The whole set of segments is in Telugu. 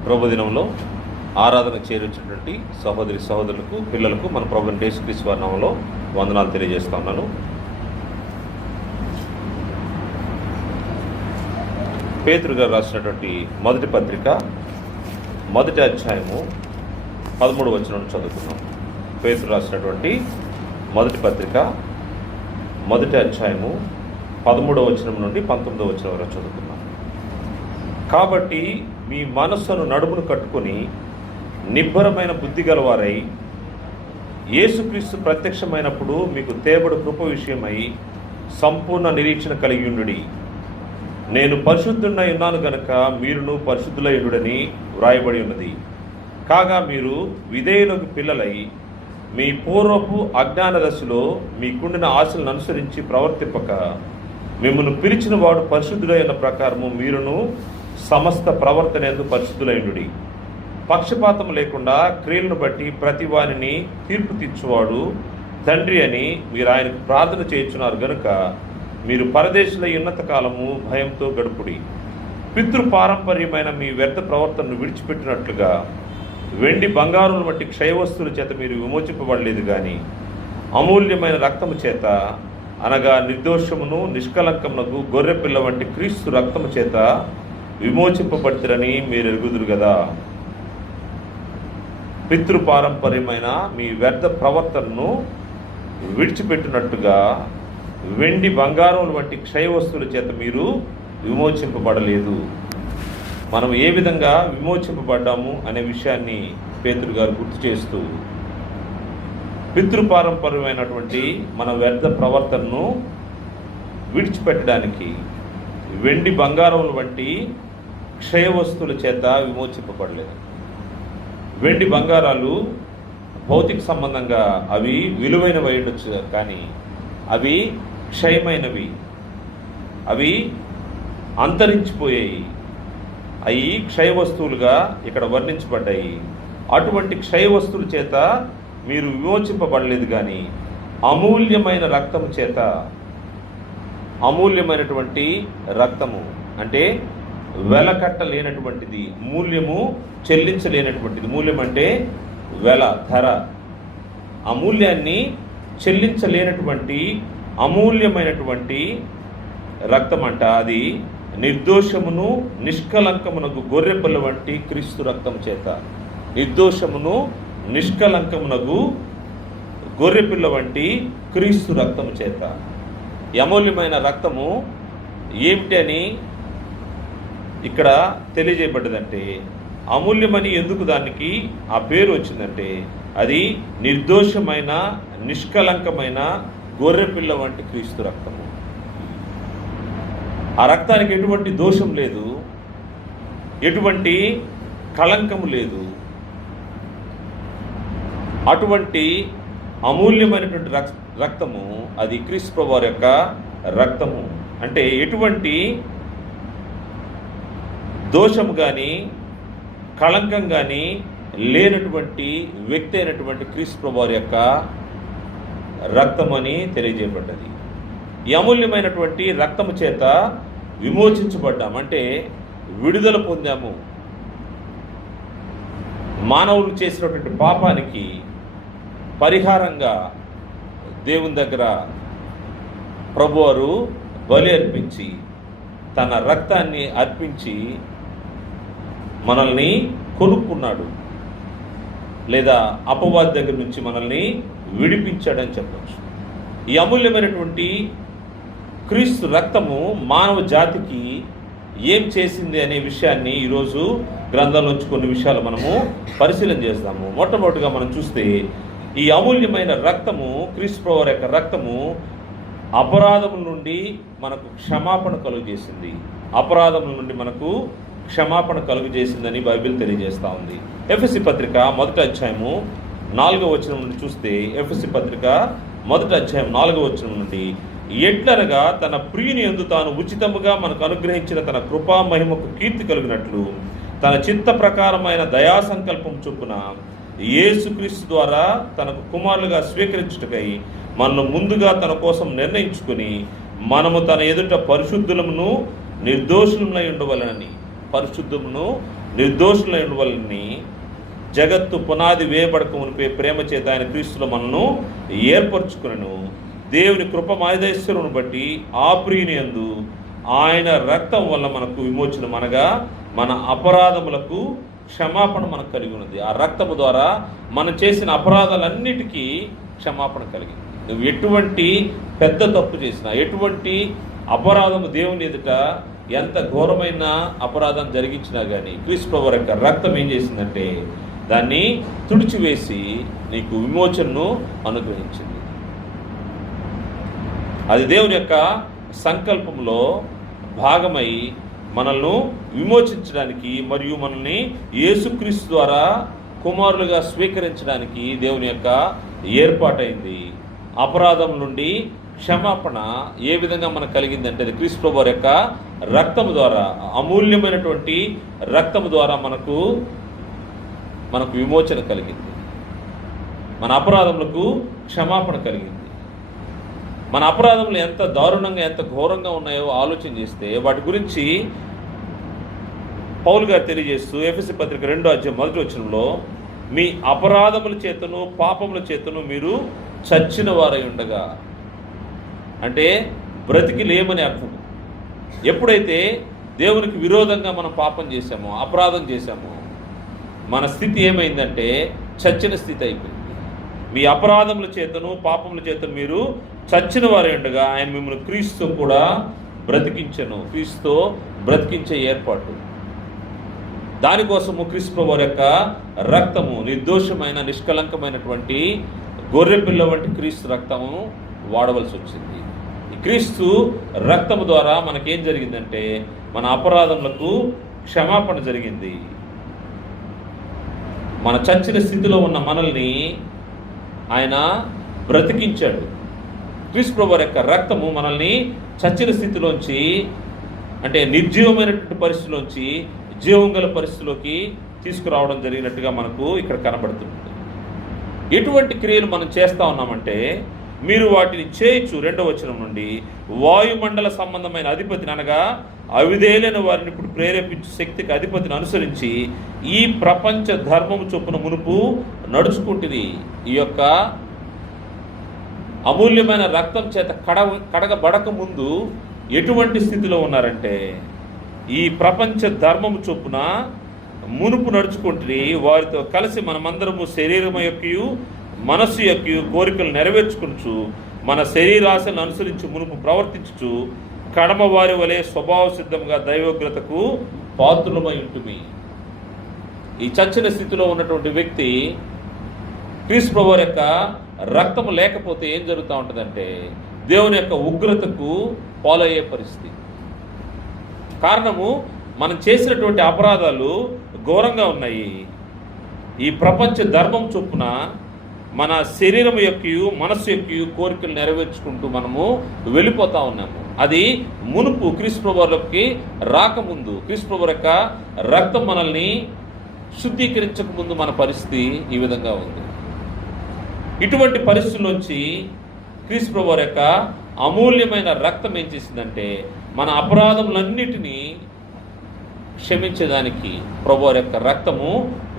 ప్రభు దినంలో ఆరాధన చేర్చినటువంటి సహోదరి సహోదరులకు పిల్లలకు మన ప్రభు యేసుక్రీస్తు వారి నామములో వందనాలు తెలియజేస్తా ఉన్నాను. పేతురు గారు రాసినటువంటి మొదటి పత్రిక మొదటి అధ్యాయము 13వ వచనం చదువుకున్నాం. పేతురు రాసినటువంటి మొదటి పత్రిక మొదటి అధ్యాయము 13వ వచనం నుండి 19వ వచనం వరకు చదువుకున్నాం. కాబట్టి మీ మనస్సును నడుమును కట్టుకొని నిబ్బరమైన బుద్ధి గలవారై యేసుక్రీస్తు ప్రత్యక్షమైనప్పుడు మీకు తేబడు కృప విషయమై సంపూర్ణ నిరీక్షణ కలిగి ఉండుడి. నేను పరిశుద్ధుడై ఉన్నాను గనుక మీరును పరిశుద్ధులై ఉండుడని వ్రాయబడి ఉన్నది. కాగా మీరు విధేయులకు పిల్లలై మీ పూర్వపు అజ్ఞాన దశలో మీకుండిన ఆశలను అనుసరించి ప్రవర్తింపక మిమ్మల్ని పిలిచిన వాడు పరిశుద్ధుడైన ప్రకారము మీరును సమస్త ప్రవర్తన యందు పరిశుద్ధులైండుడి. పక్షపాతం లేకుండా క్రియలను బట్టి ప్రతి వారిని తీర్పు తీర్చువాడు తండ్రి అని మీరు ఆయనకు ప్రార్థన చేయించున్నారు గనుక మీరు పరదేశుల ఉన్నత కాలము భయంతో గడుపుడి. పితృపారంపర్యమైన మీ వ్యర్థ ప్రవర్తనను విడిచిపెట్టినట్లుగా వెండి బంగారుల వంటి క్షయవస్తువుల చేత మీరు విమోచింపబడలేదు కానీ అమూల్యమైన రక్తము చేత, అనగా నిర్దోషమును నిష్కలంకమునకు గొర్రెపిల్ల వంటి క్రీస్తు రక్తము చేత విమోచింపబడితరని మీరు ఎరుగుదురు కదా. పితృపారంపర్యమైన మీ వ్యర్థ ప్రవర్తనను విడిచిపెట్టినట్టుగా వెండి బంగారం వంటి క్షయ వస్తువుల చేత మీరు విమోచింపబడలేదు. మనం ఏ విధంగా విమోచింపబడ్డాము అనే విషయాన్ని పేతురు గారు గుర్తు చేస్తూ పితృపారంపర్యమైనటువంటి మన వ్యర్థ ప్రవర్తనను విడిచిపెట్టడానికి వెండి బంగారం వంటి క్షయ వస్తువుల చేత విమోచింపబడలేదు. వెండి బంగారాలు భౌతిక సంబంధంగా అవి విలువైనవి ఉండొచ్చు, కానీ అవి క్షయమైనవి, అవి అంతరించిపోయాయి. అవి క్షయ వస్తువులుగా ఇక్కడ వర్ణించబడ్డాయి. అటువంటి క్షయ వస్తువుల చేత మీరు విమోచింపబడలేదు కానీ అమూల్యమైన రక్తము చేత, అమూల్యమైనటువంటి రక్తము అంటే వెలకట్టలేనటువంటిది, మూల్యము చెల్లించలేనటువంటిది. మూల్యం అంటే వెల, ధర. అమూల్యాన్ని చెల్లించలేనటువంటి అమూల్యమైనటువంటి రక్తం అంట. అది నిర్దోషమును నిష్కలంకమునకు గొర్రెపిల్ల వంటి క్రీస్తు రక్తం చేత, నిర్దోషమును నిష్కలంకమునకు గొర్రెపిల్ల వంటి క్రీస్తు రక్తము చేత. అమూల్యమైన రక్తము ఏమిటి అని ఇక్కడ తెలియజేయబడ్డదంటే, అమూల్యమని ఎందుకు దానికి ఆ పేరు వచ్చిందంటే, అది నిర్దోషమైన నిష్కలంకమైన గొర్రెపిల్ల వంటి క్రీస్తు రక్తము. ఆ రక్తానికి ఎటువంటి దోషం లేదు, ఎటువంటి కళంకము లేదు. అటువంటి అమూల్యమైనటువంటి రక్తము అది క్రీస్తు ప్రభువు వారి యొక్క రక్తము. అంటే ఎటువంటి దోషము కానీ కళంకం కానీ లేనటువంటి వ్యక్తి అయినటువంటి క్రీస్తు ప్రభువు వారి యొక్క రక్తం అని తెలియజేయబడ్డది. ఈ అమూల్యమైనటువంటి రక్తము చేత విమోచించబడ్డాము అంటే విడుదల పొందాము. మానవులు చేసినటువంటి పాపానికి పరిహారంగా దేవుని దగ్గర ప్రభువారు బలి అర్పించి తన రక్తాన్ని అర్పించి మనల్ని కొనుక్కున్నాడు, లేదా అపవాది దగ్గర నుంచి మనల్ని విడిపించాడని చెప్పవచ్చు. ఈ అమూల్యమైనటువంటి క్రీస్తు రక్తము మానవ జాతికి ఏం చేసింది అనే విషయాన్ని ఈరోజు గ్రంథంలోంచి కొన్ని విషయాలు మనము పరిశీలన చేస్తాము. మొట్టమొదటిగా మనం చూస్తే ఈ అమూల్యమైన రక్తము, క్రీస్తు ప్రభువు యొక్క రక్తము అపరాధముల నుండి మనకు క్షమాపణ కలుగజేసింది. అపరాధముల నుండి మనకు క్షమాపణ కలుగజేసిందని బైబిల్ తెలియజేస్తూ ఉంది. ఎఫెసీ పత్రిక మొదటి అధ్యాయము 4వ వచనం నుండి చూస్తే, ఎఫెసీ పత్రిక మొదటి అధ్యాయం 4వ వచనం నుండి, ఎట్లనగా తన ప్రియుని యందు తాను ఉచితముగా మనకు అనుగ్రహించిన తన కృపా మహిమకు కీర్తి కలిగినట్లు తన చిత్త ప్రకారమైన దయా సంకల్పం చొప్పున యేసుక్రీస్తు ద్వారా తనకు కుమారులుగా స్వీకరించుటకై మనను ముందుగా తన కోసం నిర్ణయించుకుని మనము తన ఎదుట పరిశుద్ధులమును నిర్దోషులమై ఉండవలనని, పరిశుద్ధమును నిర్దోషులైన వాళ్ళని జగత్తు పునాది వేయబడక మునిపే ప్రేమ చేత ఆయన క్రీస్తులో మనను ఏర్పరచుకునను. దేవుని కృప మాయదైశ్వరుని బట్టి ఆ ప్రియుని యందు ఆయన రక్తం వల్ల మనకు విమోచనం, అనగా మన అపరాధములకు క్షమాపణ మనకు కలిగి ఉన్నది. ఆ రక్తము ద్వారా మనం చేసిన అపరాధాలన్నిటికీ క్షమాపణ కలిగింది. నువ్వు ఎటువంటి పెద్ద తప్పు చేసినా, ఎటువంటి అపరాధము దేవుని ఎదుట ఎంత ఘోరమైన అపరాధం జరిగించినా కానీ క్రీస్తు ప్రభువు యొక్క రక్తం ఏం చేసిందంటే దాన్ని తుడిచివేసి నీకు విమోచనను అనుగ్రహించింది. అది దేవుని యొక్క సంకల్పంలో భాగమై మనల్ని విమోచించడానికి మరియు మనల్ని యేసుక్రీస్తు ద్వారా కుమారులుగా స్వీకరించడానికి దేవుని యొక్క ఏర్పాటైంది. అపరాధం నుండి క్షమాపణ ఏ విధంగా మనకు కలిగిందంటే అది క్రీస్తు ప్రభువు యొక్క రక్తము ద్వారా, అమూల్యమైనటువంటి రక్తము ద్వారా మనకు విమోచన కలిగింది. మన అపరాధములకు క్షమాపణ కలిగింది. మన అపరాధములు ఎంత దారుణంగా, ఎంత ఘోరంగా ఉన్నాయో ఆలోచన చేస్తే వాటి గురించి పౌలు గారు తెలియజేస్తూ ఎఫెసీ పత్రిక 2:1 మీ అపరాధముల చేతను పాపముల చేతను మీరు చచ్చిన వారై ఉండగా, అంటే బ్రతికి లేమని అర్థం. ఎప్పుడైతే దేవునికి విరోధంగా మనం పాపం చేశామో, అపరాధం చేశామో, మన స్థితి ఏమైందంటే చచ్చిన స్థితి అయిపోయింది. మీ అపరాధముల చేతను పాపముల చేతను మీరు చచ్చిన వారై ఉండగా ఆయన మిమ్మల్ని క్రీస్తు కూడా బ్రతికించను. క్రీస్తు బ్రతికించే ఏర్పాటు. దానికోసము క్రీస్తు ప్రభువు యొక్క రక్తము, నిర్దోషమైన నిష్కలంకమైనటువంటి గొర్రెపిల్ల వంటి క్రీస్తు రక్తము వాడవలసి వచ్చింది. ఈ క్రీస్తు రక్తము ద్వారా మనకేం జరిగిందంటే మన అపరాధములకు క్షమాపణ జరిగింది. మన చచ్చిన స్థితిలో ఉన్న మనల్ని ఆయన బ్రతికించాడు. క్రీస్తు ప్రభువు యొక్క రక్తము మనల్ని చచ్చిన స్థితిలోంచి, అంటే నిర్జీవమైనటువంటి పరిస్థితిలోంచి జీవం గల పరిస్థితిలోకి తీసుకురావడం జరిగినట్టుగా మనకు ఇక్కడ కనబడుతుంది. ఎటువంటి క్రియలు మనం చేస్తూ ఉన్నామంటే మీరు వాటిని చేయొచ్చు. 2వ వచనం నుండి వాయుమండల సంబంధమైన అధిపతిని, అనగా అవిధేయులైన వారిని ఇప్పుడు ప్రేరేపించే శక్తికి అధిపతిని అనుసరించి ఈ ప్రపంచ ధర్మము చొప్పున మునుపు నడుచుకుంటుంది. ఈ యొక్క అమూల్యమైన రక్తం చేత కడగబడక ముందు ఎటువంటి స్థితిలో ఉన్నారంటే ఈ ప్రపంచ ధర్మము చొప్పున మునుపు నడుచుకుంటుంది. వారితో కలిసి మనమందరము శరీరము యొక్కయు మనస్సు యొక్క కోరికలు నెరవేర్చుకుంటూ మన శరీరాశను అనుసరించి మునుపు ప్రవర్తించుచు కడమ వారి వలె స్వభావ సిద్ధంగా దైవోగ్రతకు పాత్రులమై ఉంటుంది. ఈ చచ్చిన స్థితిలో ఉన్నటువంటి వ్యక్తి క్రీస్తు ప్రభువు యొక్క రక్తము లేకపోతే ఏం జరుగుతూ ఉంటుందంటే దేవుని యొక్క ఉగ్రతకు పాలయ్యే పరిస్థితి. కారణము మనం చేసినటువంటి అపరాధాలు ఘోరంగా ఉన్నాయి. ఈ ప్రపంచ ధర్మం చొప్పున మన శరీరం యొక్కయు మనస్సు యొక్కయు కోరికలు నెరవేర్చుకుంటూ మనము వెళ్ళిపోతూ ఉన్నాము. అది మునుపు క్రీస్తు ప్రభువుకి రాకముందు, క్రీస్తు ప్రభువు యొక్క రక్తం మనల్ని శుద్ధీకరించక ముందు మన పరిస్థితి ఈ విధంగా ఉంది. ఇటువంటి పరిస్థితుల్లోంచి క్రీస్తు ప్రభువు యొక్క అమూల్యమైన రక్తం ఏం చేసిందంటే మన అపరాధములన్నిటినీ క్షమించేదానికి ప్రభువు యొక్క రక్తము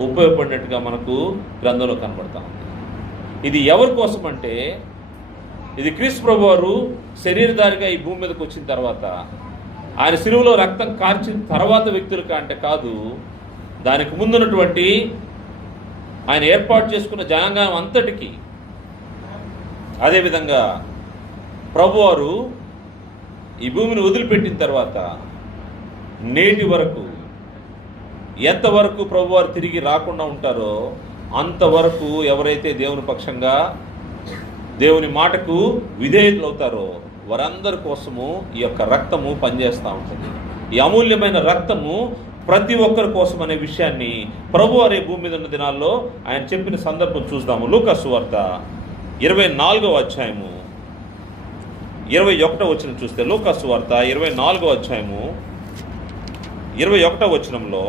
ఉపయోగపడినట్టుగా మనకు గ్రంథంలో కనబడతా ఉంది. ఇది ఎవరి కోసం అంటే ఇది క్రీస్తు ప్రభువు వారు శరీరధారిగా ఈ భూమి మీదకి వచ్చిన తర్వాత, ఆయన శిలువలో రక్తం కార్చిన తర్వాత వ్యక్తులకి అంటే కాదు, దానికి ముందున్నటువంటి ఆయన ఏర్పాటు చేసుకున్న జనాంగం అంతటికీ. అదేవిధంగా ప్రభువారు ఈ భూమిని వదిలిపెట్టిన తర్వాత నేటి వరకు ఎంతవరకు ప్రభువారు తిరిగి రాకుండా ఉంటారో అంతవరకు ఎవరైతే దేవుని పక్షంగా దేవుని మాటకు విధేయులు అవుతారో వారందరి కోసము ఈ యొక్క రక్తము పనిచేస్తూ ఉంటుంది. ఈ అమూల్యమైన రక్తము ప్రతి ఒక్కరి కోసం అనే విషయాన్ని ప్రభువారు భూమి మీద ఉన్న దినాల్లో ఆయన చెప్పిన సందర్భం చూద్దాము. లూకా సువార్త 24వ అధ్యాయము 21వ వచనం చూస్తే, లూకా సువార్త 24వ అధ్యాయము 21వ వచనంలో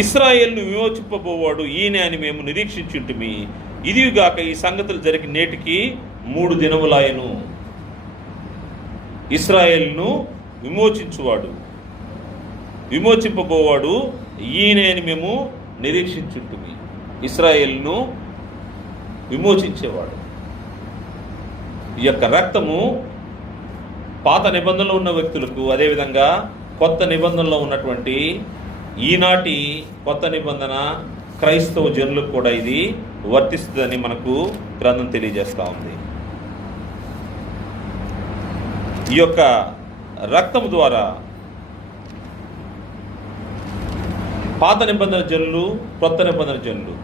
ఇశ్రాయేలును విమోచింపబోవాడు ఈయన అని మేము నిరీక్షించుంటిమి, ఇదిగాక ఈ సంగతులు జరిగి నేటికి 3 దినములాయను. ఇశ్రాయేలును విమోచించువాడు విమోచింపబోవాడు ఈయనే అని మేము నిరీక్షించుంటిమి. ఇశ్రాయేలును విమోచించేవాడు. ఈ యొక్క రక్తము పాత నిబంధనలో ఉన్న వ్యక్తులకు, అదేవిధంగా కొత్త నిబంధనలో ఉన్నటువంటి ఈనాటి కొత్త నిబంధన క్రైస్తవ జనులకు కూడా ఇది వర్తిస్తుందని మనకు గ్రంథం తెలియజేస్తూ ఉంది. ఈ యొక్క రక్తము ద్వారా పాత నిబంధన జనులు, కొత్త నిబంధన జనులు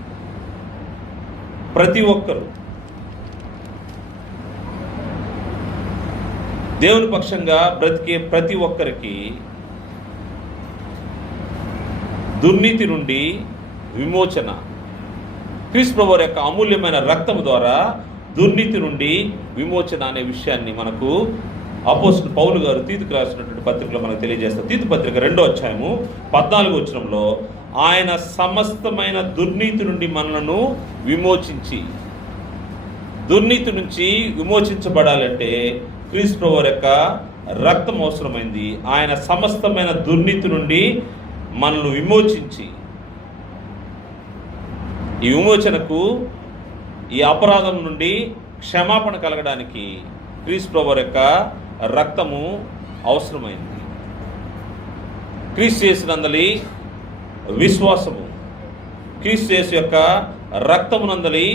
ప్రతి ఒక్కరు దేవుని పక్షంగా బ్రతికే ప్రతి ఒక్కరికి దుర్నీతి నుండి విమోచన, క్రీస్తు ప్రభువు యొక్క అమూల్యమైన రక్తము ద్వారా దుర్నీతి నుండి విమోచన అనే విషయాన్ని మనకు అపోస్తలుడు పౌలు గారు తీతుకు రాసినటువంటి పత్రికలో మనకు తెలియజేస్తారు. తీతు పత్రిక 2వ అధ్యాయము 14వ వచనంలో ఆయన సమస్తమైన దుర్నీతి నుండి మనలను విమోచించి, దుర్నీతి నుంచి విమోచించబడాలంటే క్రీస్తు ప్రభువు యొక్క రక్తం అవసరమైంది. ఆయన సమస్తమైన దుర్నీతి నుండి మనల్ని విమోచించి, ఈ విమోచనకు, ఈ అపరాధం నుండి క్షమాపణ కలగడానికి క్రీస్తు ప్రభువు యొక్క రక్తము అవసరమైంది. క్రీస్తు యేసునందలి విశ్వాసము, క్రీస్తు యేసు యొక్క రక్తమునందలి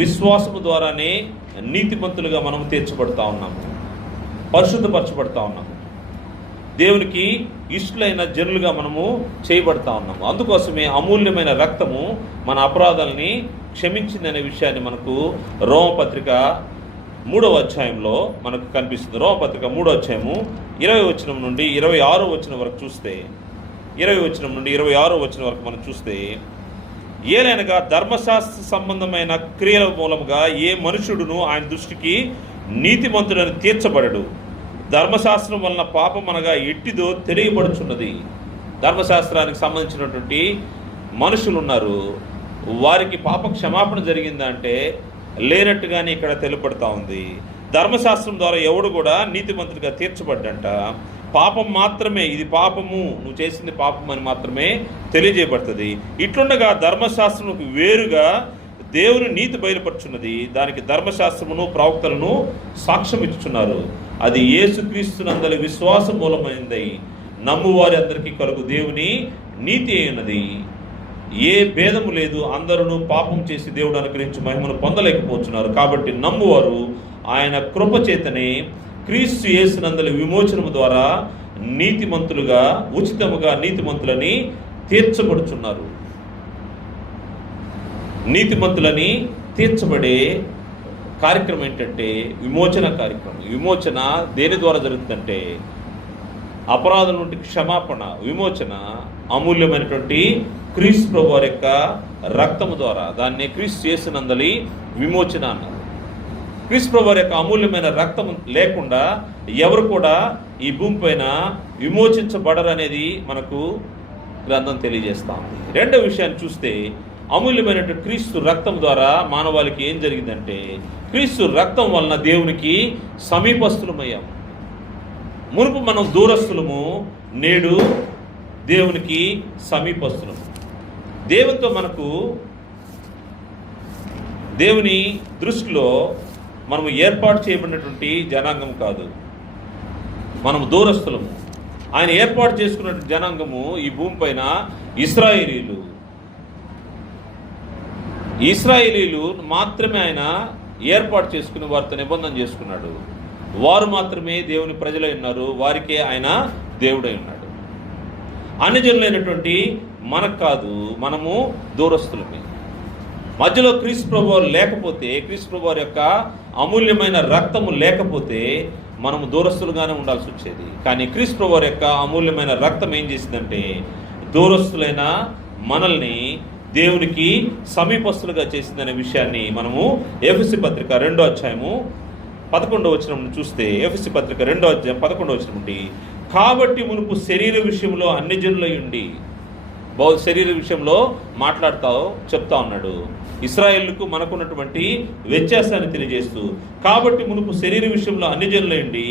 విశ్వాసము ద్వారానే నీతిమంతులుగా మనము తీర్చబడతా ఉన్నాము, పరిశుద్ధపరచబడతా ఉన్నాము, దేవునికి ఇష్టలైన జనులుగా మనము చేయబడతా ఉన్నాము. అందుకోసమే అమూల్యమైన రక్తము మన అపరాధాలని క్షమించిందనే విషయాన్ని మనకు రోమపత్రిక 3వ అధ్యాయంలో మనకు కనిపిస్తుంది. రోమపత్రిక 3వ అధ్యాయము 20వ వచనం నుండి 26వ వచనం వరకు చూస్తే, 20వ వచనం నుండి 26వ వచనం వరకు మనం చూస్తే, ఏలైనగా ధర్మశాస్త్ర సంబంధమైన క్రియల మూలముగా ఏ మనుషుడును ఆయన దృష్టికి నీతిమంతుడని తీర్చబడడు. ధర్మశాస్త్రం వలన పాపం అనగా ఎట్టిదో తెలియబడుచున్నది. ధర్మశాస్త్రానికి సంబంధించినటువంటి మనుషులు ఉన్నారు, వారికి పాప క్షమాపణ జరిగిందా అంటే లేనట్టుగానే ఇక్కడ తెలుపడుతూ ఉంది. ధర్మశాస్త్రం ద్వారా ఎవడు కూడా నీతిమంతుడిగా తీర్చబడ్డంట. పాపం మాత్రమే, ఇది పాపము, నువ్వు చేసింది పాపం అని మాత్రమే తెలియజేయబడుతుంది. ఇట్లుండగా ధర్మశాస్త్రముకు వేరుగా దేవుని నీతి బయలుపరుచున్నది. దానికి ధర్మశాస్త్రమును ప్రవక్తలను సాక్ష్యం ఇచ్చుచున్నారు. అది యేసుక్రీస్తునందలి విశ్వాసం మూలమైనదై నమ్మువారి అందరికీ కలుగు దేవుని నీతి అయినది. ఏ భేదము లేదు, అందరూ పాపం చేసి దేవుడు అనుగ్రహించి మహిమను పొందలేకపోతున్నారు. కాబట్టి నమ్మువారు ఆయన కృప చేతనే క్రీస్తు యేసునందలి విమోచనము ద్వారా నీతిమంతులుగా, ఉచితముగా నీతిమంతులని తీర్చబడుచున్నారు. నీతిమంతులని తీర్చబడే కార్యక్రమం ఏంటంటే విమోచన కార్యక్రమం. విమోచన దేని ద్వారా జరుగుతుందంటే అపరాధం నుండి క్షమాపణ, విమోచన అమూల్యమైనటువంటి క్రీస్తు ప్రభువు వారి యొక్క రక్తము ద్వారా. దాన్ని క్రీస్తు యేసునందలి విమోచన అన్నారు. క్రీస్తు ప్రభువు వారి యొక్క అమూల్యమైన రక్తం లేకుండా ఎవరు కూడా ఈ భూమి పైన విమోచించబడరు అనేది మనకు గ్రంథం తెలియజేస్తా ఉంది. రెండవ విషయాన్ని చూస్తే, అమూల్యమైనటువంటి క్రీస్తు రక్తం ద్వారా మానవాళికి ఏం జరిగిందంటే, క్రీస్తు రక్తం వలన దేవునికి సమీపస్తులమయ్యాము. మునుపు మనం దూరస్తులము, నేడు దేవునికి సమీపస్తులము. దేవునితో మనకు, దేవుని దృష్టిలో మనము ఏర్పాటు చేయబడినటువంటి జనాంగం కాదు, మనము దూరస్తులము. ఆయన ఏర్పాటు చేసుకున్నటువంటి జనాంగము ఈ భూమి పైన ఇశ్రాయేలీలు. ఇశ్రాయేలీలు మాత్రమే ఆయన ఏర్పాటు చేసుకుని వారితో నిబంధన చేసుకున్నాడు. వారు మాత్రమే దేవుని ప్రజలై ఉన్నారు, వారికే ఆయన దేవుడై ఉన్నాడు. అన్ని జనులైనటువంటి మనకు కాదు, మనము దూరస్తులమే. మధ్యలో క్రీస్తు ప్రభువు లేకపోతే, క్రీస్తు ప్రభువు యొక్క అమూల్యమైన రక్తము లేకపోతే మనము దూరస్తులుగానే ఉండాల్సి వచ్చేది. కానీ క్రీస్తు ప్రభువు యొక్క అమూల్యమైన రక్తం ఏం చేసిందంటే దూరస్తులైన మనల్ని దేవునికి సమీపస్తులుగా చేసిందనే విషయాన్ని మనము ఎఫెసీ పత్రిక 2వ అధ్యాయము 11వ వచనం చూస్తే, ఎఫెసీ పత్రిక 2వ అధ్యాయం 11వ వచనం నుండి, కాబట్టి మునుపు శరీర విషయంలో అన్ని జనులై ఉండి, శరీర విషయంలో చెప్తా ఉన్నాడు. ఇశ్రాయేలుకు మనకున్నటువంటి వ్యత్యాసాన్ని తెలియజేస్తూ, కాబట్టి మునుపు శరీర విషయంలో అన్ని జనులై ఉండి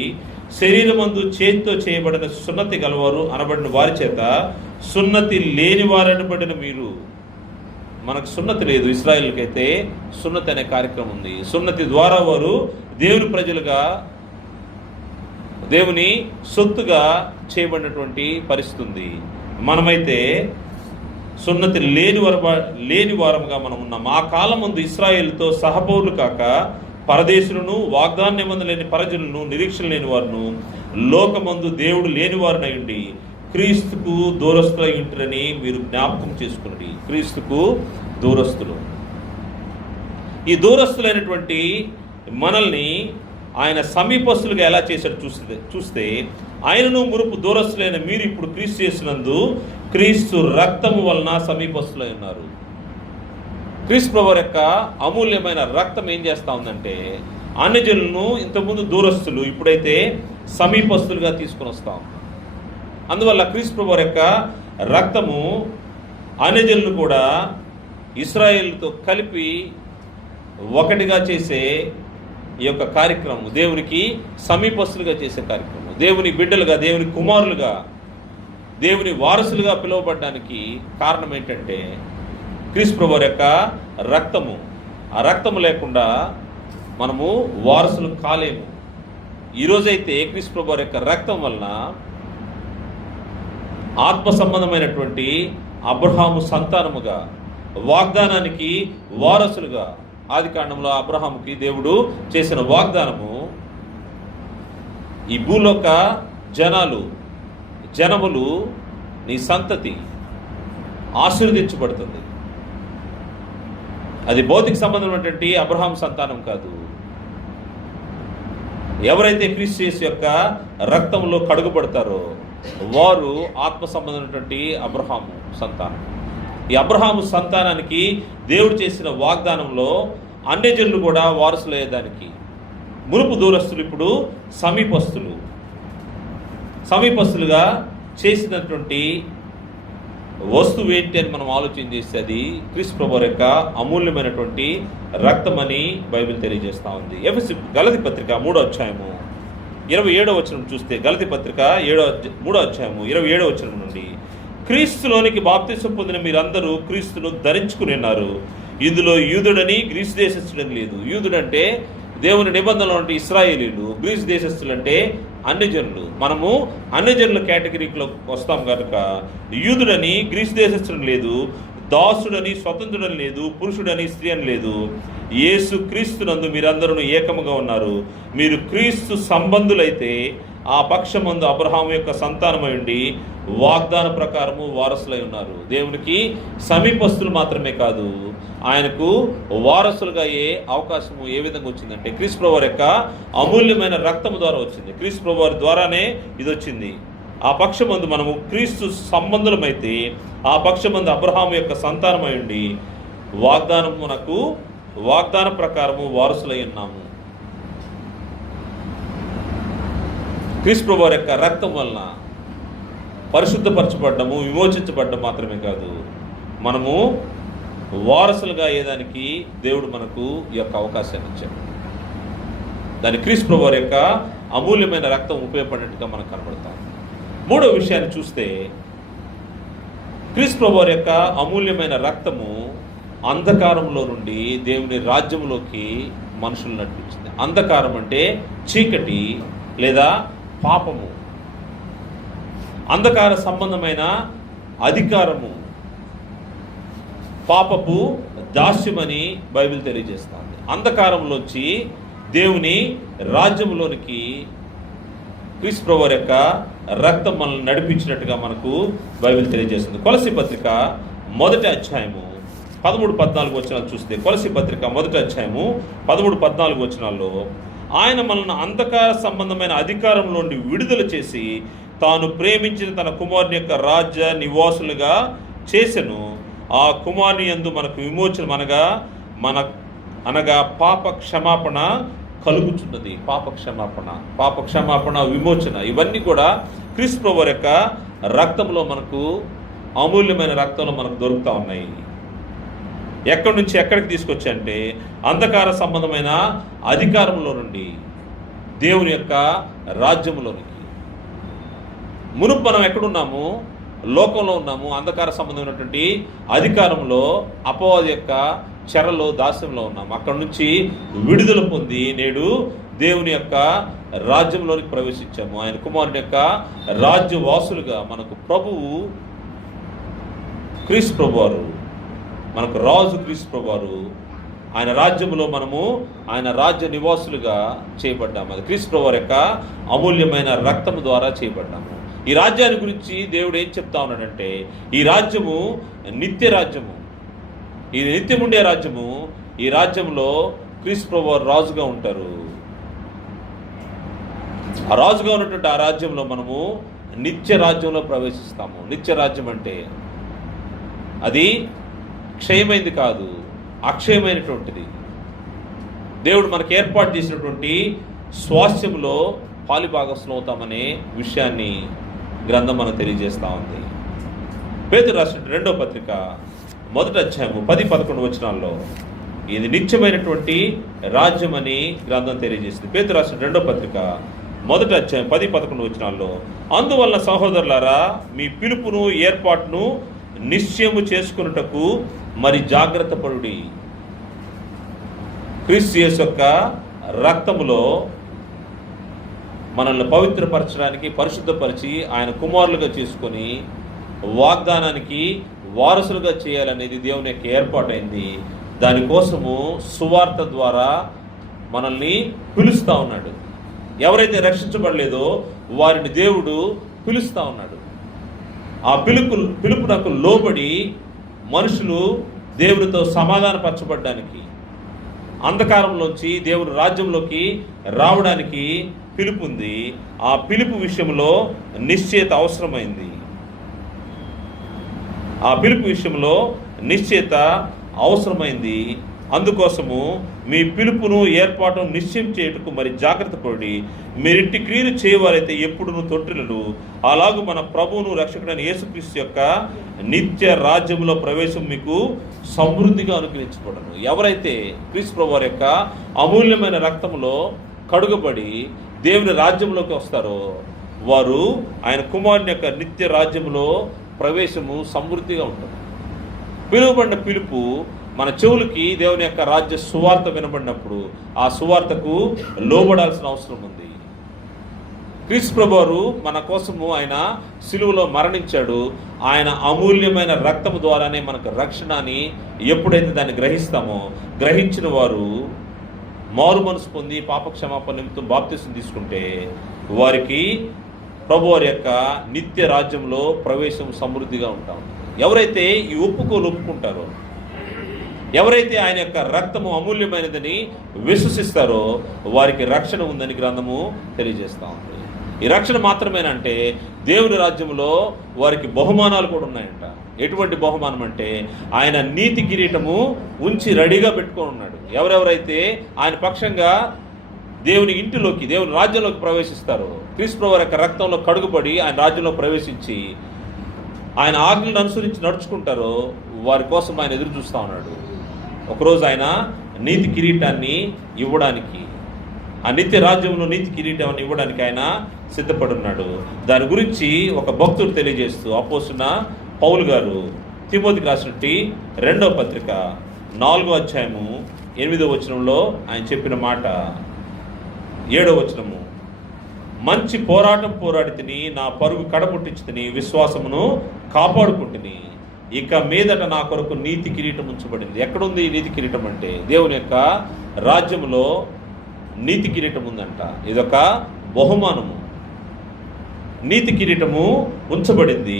శరీరమందు చేతితో చేయబడిన సున్నతి గలవారు అనబడిన వారి చేత సున్నతి లేని వారనబడిన మీరు. మనకు సున్నతి లేదు, ఇశ్రాయేలుకైతే సున్నతి అనే కార్యక్రమం ఉంది. సున్నతి ద్వారా వారు దేవుని ప్రజలుగా, దేవుని సొత్తుగా చేయబడినటువంటి పరిస్థితి ఉంది. మనమైతే సున్నతి లేని వారముగా మనం ఉన్నాం. ఆ కాలం ముందు ఇశ్రాయేలుతో సహపౌరులు కాక పరదేశులను, వాగ్దాన నిబంధన లేని పరజనులను, నిరీక్షణ లేని వారును, లోకమందు దేవుడు లేని వారినై ఉండి క్రీస్తుకు దూరస్తులై ఉంటారని మీరు జ్ఞాపకం చేసుకునండి. క్రీస్తుకు దూరస్తులు. ఈ దూరస్తులైనటువంటి మనల్ని ఆయన సమీపస్తులుగా ఎలా చేశాడు చూస్తే ఆయనను మురుపు దూరస్తులైన మీరు ఇప్పుడు క్రీస్తు చేసినందు క్రీస్తు రక్తము వలన సమీపస్తులై ఉన్నారు. క్రీస్తు ప్రభువు యొక్క అమూల్యమైన రక్తం ఏం చేస్తూ ఉందంటే అన్యజనులను ఇంతకుముందు దూరస్తులు, ఇప్పుడైతే సమీపస్తులుగా తీసుకుని వస్తాం. అందువల్ల క్రీస్తు ప్రభువు యొక్క రక్తము అన్యజనులను కూడా ఇశ్రాయేలుతో కలిపి ఒకటిగా చేసే ఈ యొక్క కార్యక్రమం, దేవునికి సమీపస్తులుగా చేసే కార్యక్రమం, దేవుని బిడ్డలుగా, దేవుని కుమారులుగా, దేవుని వారసులుగా పిలువబడడానికి కారణం ఏంటంటే క్రీస్తు ప్రభువు యొక్క రక్తము. ఆ రక్తము లేకుండా మనము వారసులు కాలేము. ఈరోజైతే క్రీస్తు ప్రభువు యొక్క రక్తం వలన ఆత్మ సంబంధమైనటువంటి అబ్రహాము సంతానముగా, వాగ్దానానికి వారసులుగా, ఆది కాండంలో అబ్రహాముకి దేవుడు చేసిన వాగ్దానము ఈ భూలోక జనములు నీ సంతతి ఆశీర్వదించబడుతుంది. అది భౌతిక సంబంధమైనటువంటి అబ్రహాం సంతానం కాదు. ఎవరైతే క్రీస్తు యేసు యొక్క రక్తంలో కడుగుపడతారో వారు ఆత్మ సంబంధమైనటువంటి అబ్రహాము సంతానం. ఈ అబ్రహాము సంతానానికి దేవుడు చేసిన వాగ్దానంలో అన్యజనులు కూడా వారసులయ్యేదానికి మునుపు దూరస్తులు ఇప్పుడు సమీపస్తులుగా చేసినటువంటి వస్తువు ఏంటి అని మనం ఆలోచన చేస్తే అది క్రీస్తు ప్రభువు యొక్క అమూల్యమైనటువంటి రక్తమని బైబిల్ తెలియజేస్తూ ఉంది. గలతీ పత్రిక 3వ అధ్యాయము 27వ వచనం చూస్తే, గలతీ పత్రిక 3వ అధ్యాయము 27వ వచనం నుండి, క్రీస్తులోనికి బాప్తిసం పొందిన మీరందరూ క్రీస్తును ధరించుకుని ఉన్నారు. ఇందులో యూదుడని గ్రీసు దేశస్థుడని లేదు. యూదుడంటే దేవుని నిబంధనలు అంటే ఇశ్రాయేలీలు, గ్రీసు దేశస్థులు అంటే అన్యజనులు. మనము అన్యజనుల కేటగిరీలో వస్తాం కనుక యూదుడని గ్రీసు దేశస్థుడని లేదు, దాసుడని స్వతంత్రుడని లేదు, పురుషుడని స్త్రీ అని లేదు. యేసు క్రీస్తునందు మీరందరూ ఏకముగా ఉన్నారు. మీరు క్రీస్తు సంబంధులైతే ఆ పక్షమందు అబ్రహాము యొక్క సంతానమై ఉండి వాగ్దాన ప్రకారము వారసులై ఉన్నారు. దేవునికి సమీపస్తులు మాత్రమే కాదు, ఆయనకు వారసులుగా అయ్యే అవకాశము ఏ విధంగా వచ్చిందంటే క్రీస్తు ప్రభువు యొక్క అమూల్యమైన రక్తము ద్వారా వచ్చింది. క్రీస్తు ప్రభువు వారి ద్వారానే ఇది వచ్చింది. ఆ పక్షమందు మనము క్రీస్తు సంబంధులమైతే ఆ పక్షమందు అబ్రహాము యొక్క సంతానమై ఉండి వాగ్దాన ప్రకారము వారసులై ఉన్నాము. క్రీస్తు ప్రభువు యొక్క రక్తం వలన పరిశుద్ధపరచబడ్డము, విమోచించబడ్డం మాత్రమే కాదు, మనము వారసులుగా అయ్యేదానికి దేవుడు మనకు ఈ యొక్క అవకాశాన్ని ఇచ్చాడు. దాని క్రీస్తు ప్రభువు యొక్క అమూల్యమైన రక్తం ఉపయోగపడినట్టుగా మనం కనబడతాం. మూడో విషయాన్ని చూస్తే క్రీస్తు ప్రభువు యొక్క అమూల్యమైన రక్తము అంధకారంలో నుండి దేవుని రాజ్యంలోకి మనుషులు నడిపించింది. అంధకారం అంటే చీకటి లేదా పాపము, అంధకార సంబంధమైన అధికారము, పాపపు దాస్యమని బైబిల్ తెలియజేస్తుంది. అంధకారంలోంచి దేవుని రాజ్యంలోనికి క్రీస్తు ప్రభువు యొక్క రక్తం మనల్ని నడిపించినట్టుగా మనకు బైబిల్ తెలియజేస్తుంది. కొలసీ పత్రిక 1వ అధ్యాయము 13-14 వచనాలు చూస్తే, కొలసీ పత్రిక 1వ అధ్యాయము 13-14 వచనాల్లో ఆయన మనల్ని అంధకార సంబంధమైన అధికారం నుండి విడుదల చేసి తాను ప్రేమించిన తన కుమారుని యొక్క రాజ్య నివాసులుగా చేసెను. ఆ కుమారుని యందు మనకు విమోచన అనగా పాప క్షమాపణ కలుగుచున్నది. పాప క్షమాపణ, విమోచన ఇవన్నీ కూడా క్రీస్తు ప్రభువు యొక్క రక్తంలో మనకు, అమూల్యమైన రక్తంలో మనకు దొరుకుతూ ఉన్నాయి. ఎక్కడి నుంచి ఎక్కడికి తీసుకొచ్చంటే అంధకార సంబంధమైన అధికారంలో నుండి దేవుని యొక్క రాజ్యంలోనికి. మునుపు మనం ఎక్కడున్నాము? లోకంలో ఉన్నాము, అంధకార సంబంధమైనటువంటి అధికారంలో, అపవాది యొక్క చెరలో, దాస్యంలో ఉన్నాము. అక్కడ నుంచి విడుదల పొంది నేడు దేవుని యొక్క రాజ్యంలోనికి ప్రవేశించాము. ఆయన కుమారుని యొక్క రాజ్యవాసులుగా మనకు ప్రభువు క్రీస్తు ప్రభువారు, మనకు రాజు క్రీస్తు ప్రభువారు, ఆయన రాజ్యంలో మనము ఆయన రాజ్య నివాసులుగా చేయబడ్డాము. అది క్రీస్తు ప్రభువారి యొక్క అమూల్యమైన రక్తము ద్వారా చేయబడ్డాము. ఈ రాజ్యాన్ని గురించి దేవుడు ఏం చెప్తా ఉన్నాడంటే, ఈ రాజ్యము నిత్య రాజ్యము, ఇది నిత్యముండే రాజ్యము. ఈ రాజ్యంలో క్రీస్తు ప్రభువారు రాజుగా ఉంటారు. ఆ రాజుగా ఉన్నటువంటి ఆ రాజ్యంలో మనము నిత్య రాజ్యంలో ప్రవేశిస్తాము. నిత్య రాజ్యం అంటే అది క్షయమైంది కాదు, అక్షయమైనటువంటిది. దేవుడు మనకు ఏర్పాటు చేసినటువంటి స్వాస్థ్యంలో పాలిభాగస్సులు అవుతామనే విషయాన్ని గ్రంథం మనకు తెలియజేస్తూ ఉంది. పేతురు రాసిన 2వ పత్రిక 1వ అధ్యాయము 10-11 వచనాల్లో ఇది నిత్యమైనటువంటి రాజ్యం అని గ్రంథం తెలియజేస్తుంది. పేతురు రాసిన 2వ పత్రిక 1వ అధ్యాయం 10-11 వచనాల్లో, అందువలన సహోదరులారా, మీ పిలుపును ఏర్పాటును నిశ్చయము చేసుకున్నటకు మరి జాగ్రత్త పడుడి. క్రీస్తు యేసు యొక్క రక్తములో మనల్ని పవిత్రపరచడానికి, పరిశుద్ధపరిచి ఆయన కుమారులుగా చేసుకొని వాగ్దానానికి వారసులుగా చేయాలనేది దేవుని యొక్క ఏర్పాటైంది. దానికోసము సువార్త ద్వారా మనల్ని పిలుస్తూ ఉన్నాడు. ఎవరైతే రక్షించబడలేదో వారిని దేవుడు పిలుస్తూ ఉన్నాడు. ఆ పిలుపునకు లోబడి మనుషులు దేవునితో సమాధానపరచబడ్డానికి, అంధకారంలోంచి దేవుని రాజ్యంలోకి రావడానికి పిలుపు ఉంది. ఆ పిలుపు విషయంలో నిశ్చయత అవసరమైంది. ఆ పిలుపు విషయంలో నిశ్చయత అవసరమైంది. అందుకోసము మీ పిలుపును ఏర్పాటు నిశ్చయం చేయుటకు మరి జాగ్రత్త పడి మీరింటి క్రియలు చేయవారైతే ఎప్పుడును తొట్టిలలు. అలాగూ మన ప్రభువును రక్షకుడైన యేసుక్రీస్తు యొక్క నిత్య రాజ్యంలో ప్రవేశం మీకు సమృద్ధిగా అనుగ్రహించబడను. ఎవరైతే క్రీస్తు ప్రభువారి యొక్క అమూల్యమైన రక్తంలో కడుగబడి దేవుని రాజ్యంలోకి వస్తారో వారు ఆయన కుమారుని యొక్క నిత్య రాజ్యంలో ప్రవేశము సమృద్ధిగా ఉంటుంది. పిలువబడిన పిలుపు మన చెవులకి దేవుని యొక్క రాజ్య సువార్త వినబడినప్పుడు ఆ సువార్తకు లోబడాల్సిన అవసరం ఉంది. క్రీస్తు ప్రభువారు మన కోసము ఆయన సిలువలో మరణించాడు. ఆయన అమూల్యమైన రక్తము ద్వారానే మనకు రక్షణ అని ఎప్పుడైతే దాన్ని గ్రహిస్తామో, గ్రహించిన వారు మారు మనసు పొంది పాపక్షమాపణ నిమిత్తం బాప్తిసం తీసుకుంటే వారికి ప్రభువారి యొక్క నిత్య రాజ్యంలో ప్రవేశం సమృద్ధిగా ఉంటాం. ఎవరైతే ఈ ఒప్పుకుంటారో, ఎవరైతే ఆయన యొక్క రక్తము అమూల్యమైనదని విశ్వసిస్తారో వారికి రక్షణ ఉందని గ్రంథము తెలియజేస్తూ ఉంది. ఈ రక్షణ మాత్రమేనంటే దేవుని రాజ్యంలో వారికి బహుమానాలు కూడా ఉన్నాయంట. ఎటువంటి బహుమానం అంటే ఆయన నీతి కిరీటము ఉంచి రెడీగా పెట్టుకొని ఉన్నాడు. ఎవరెవరైతే ఆయన పక్షంగా దేవుని ఇంటిలోకి, దేవుని రాజ్యంలోకి ప్రవేశిస్తారో, క్రీస్తు ప్రభువు యొక్క రక్తంలో కడుగుబడి ఆయన రాజ్యంలో ప్రవేశించి ఆయన ఆజ్ఞలను అనుసరించి నడుచుకుంటారో వారి కోసం ఆయన ఎదురు చూస్తూ ఉన్నాడు. ఒకరోజు ఆయన నీతి కిరీటాన్ని ఇవ్వడానికి, ఆ నిత్య రాజ్యంలో నీతి కిరీటాన్ని ఇవ్వడానికి ఆయన సిద్ధపడున్నాడు. దాని గురించి ఒక భక్తుడు తెలియజేస్తూ అపోస్తున్న పౌలు గారు తిమోతికి రాసినట్టి 2వ పత్రిక 4వ అధ్యాయము 8వ వచనంలో ఆయన చెప్పిన మాట, 7వ వచనము, మంచి పోరాటం పోరాడి తిని, నా పరుగు కడముట్టించి తిని, విశ్వాసమును కాపాడుకుంటుని, ఇక మీదట నా కొరకు నీతి కిరీటం ఉంచబడింది. ఎక్కడుంది ఈ నీతి కిరీటం అంటే దేవుని యొక్క రాజ్యంలో నీతి కిరీటం ఉందంట. ఇదొక బహుమానము. నీతి కిరీటము ఉంచబడింది.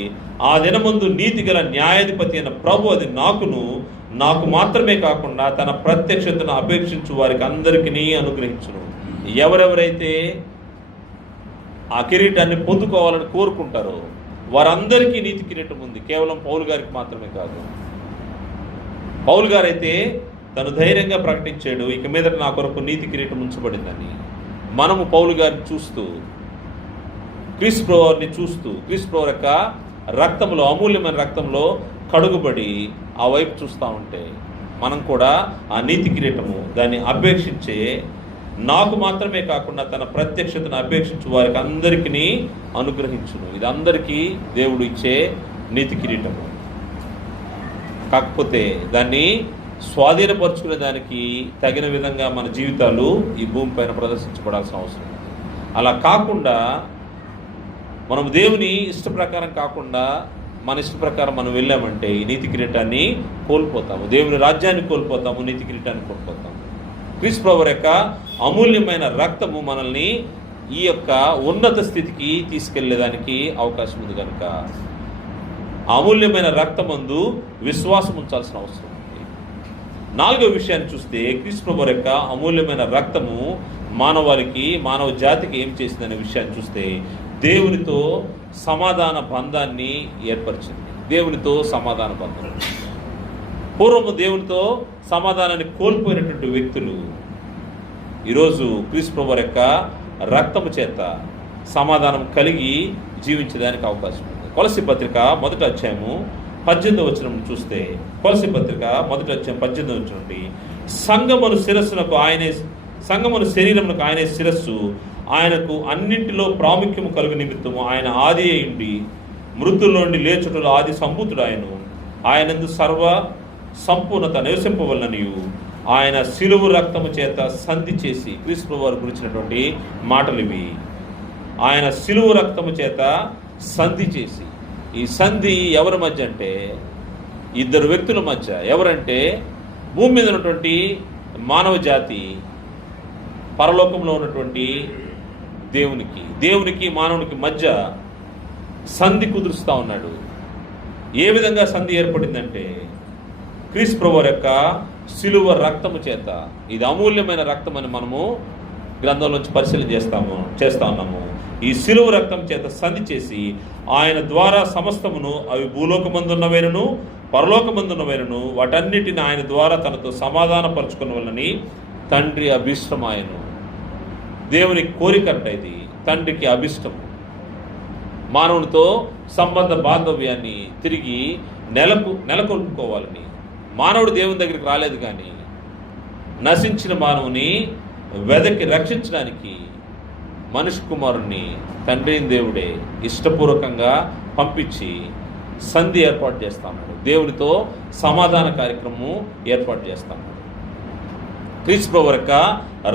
ఆ దినమందు నీతి గల న్యాయాధిపతి అయిన ప్రభు అది నాకు మాత్రమే కాకుండా తన ప్రత్యక్షతను అపేక్షించు వారికి అందరికీ అనుగ్రహించును. ఎవరెవరైతే ఆ కిరీటాన్ని పొందుకోవాలని కోరుకుంటారో వారందరికీ నీతి కిరీటం ఉంది. కేవలం పౌలు గారికి మాత్రమే కాదు. పౌలు గారైతే తను ధైర్యంగా ప్రకటించాడు, ఇక మీదట నా కొరకు నీతి కిరీటం ఉంచబడిందని. మనము పౌలు గారిని చూస్తూ, క్రీస్తు ప్రభువుని చూస్తూ, క్రీస్తు ప్రభువు యొక్క రక్తంలో, అమూల్యమైన రక్తంలో కడుగుబడి ఆ వైపు చూస్తూ ఉంటే మనం కూడా ఆ నీతి కిరీటము దాన్ని అపేక్షించే నాకు మాత్రమే కాకుండా తన ప్రత్యక్షతను అపేక్షించు వారికి అందరికీ అనుగ్రహించును. ఇది అందరికీ దేవుడు ఇచ్చే నీతి కిరీటము. కాకపోతే దాన్ని స్వాధీనపరుచుకునే దానికి తగిన విధంగా మన జీవితాలు ఈ భూమిపైన ప్రదర్శించబడాల్సిన అవసరం. అలా కాకుండా మనం దేవుని ఇష్ట ప్రకారం కాకుండా మన ఇష్ట ప్రకారం మనం వెళ్ళామంటే ఈ నీతి కిరీటాన్ని కోల్పోతాము, దేవుని రాజ్యాన్ని కోల్పోతాము, నీతి కిరీటాన్ని కోల్పోతాము. క్రీస్తు ప్రభువు యొక్క అమూల్యమైన రక్తము మనల్ని ఈ యొక్క ఉన్నత స్థితికి తీసుకెళ్లేదానికి అవకాశం ఉంది కనుక అమూల్యమైన రక్తమందు విశ్వాసం ఉంచాల్సిన అవసరం ఉంది. 4వ విషయాన్ని చూస్తే క్రీస్తు ప్రభువు యొక్క అమూల్యమైన రక్తము మానవాళికి, మానవ జాతికి ఏం చేసిందనే విషయాన్ని చూస్తే దేవునితో సమాధాన బంధాన్ని ఏర్పరిచింది. దేవునితో సమాధాన బంధం. పూర్వము దేవునితో సమాధానాన్ని కోల్పోయినటువంటి వ్యక్తులు ఈరోజు క్రీస్తు ప్రభువు యొక్క రక్తము చేత సమాధానం కలిగి జీవించడానికి అవకాశం ఉంది. కొలస్సీ పత్రిక 1వ అధ్యాయము 18వ వచనం చూస్తే, కొలస్సీ పత్రిక 1వ అధ్యాయం 18వ వచనం నుండి, సంగమును శరీరమునకు ఆయనే శిరస్సు, ఆయనకు అన్నింటిలో ప్రాముఖ్యము కలుగు నిమిత్తము ఆయన ఆది అయింది, మృతుల్లో నుండి లేచుటలో ఆది సంభూతుడు ఆయను, ఆయనందు సర్వ సంపూర్ణత నివసింపవలననియు ఆయన శిలువు రక్తము చేత సంధి చేసి, క్రీస్తు ప్రభువు వారు గురించినటువంటి మాటలు ఇవి. ఆయన శిలువు రక్తము చేత సంధి చేసి, ఈ సంధి ఎవరి మధ్య అంటే ఇద్దరు వ్యక్తుల మధ్య. ఎవరంటే భూమి మీద ఉన్నటువంటి మానవ జాతి పరలోకంలో ఉన్నటువంటి దేవునికి మానవునికి మధ్య సంధి కుదురుస్తూ ఉన్నాడు. ఏ విధంగా సంధి ఏర్పడిందంటే క్రీస్తు ప్రభువు యొక్క శిలువ రక్తము చేత. ఇది అమూల్యమైన రక్తం అని మనము గ్రంథంలోంచి పరిశీలన చేస్తా ఉన్నాము. ఈ శిలువ రక్తం చేత సంధి చేసి ఆయన ద్వారా సమస్తమును, అవి భూలోకమందున్నవైనను పరలోకమందున్నవైనను, వాటన్నిటిని ఆయన ద్వారా తనతో సమాధానపరచుకున్న వలనని తండ్రి అభిష్టమాయను. దేవుని కోరికంట ఇది, తండ్రికి అభిష్టం. మానవునితో సంబంధ బాంధవ్యాన్ని తిరిగి నెలకొల్పుకోవాలని. మానవుడు దేవుని దగ్గరికి రాలేదు, కానీ నశించిన మానవుని వెదకి రక్షించడానికి మనుష్య కుమారుణ్ణి తండ్రి దేవుడే ఇష్టపూర్వకంగా పంపించి సంధి ఏర్పాటు చేస్తాడు. దేవునితో సమాధాన కార్యక్రమం ఏర్పాటు చేస్తాడు. క్రీస్తు ప్రభువు యొక్క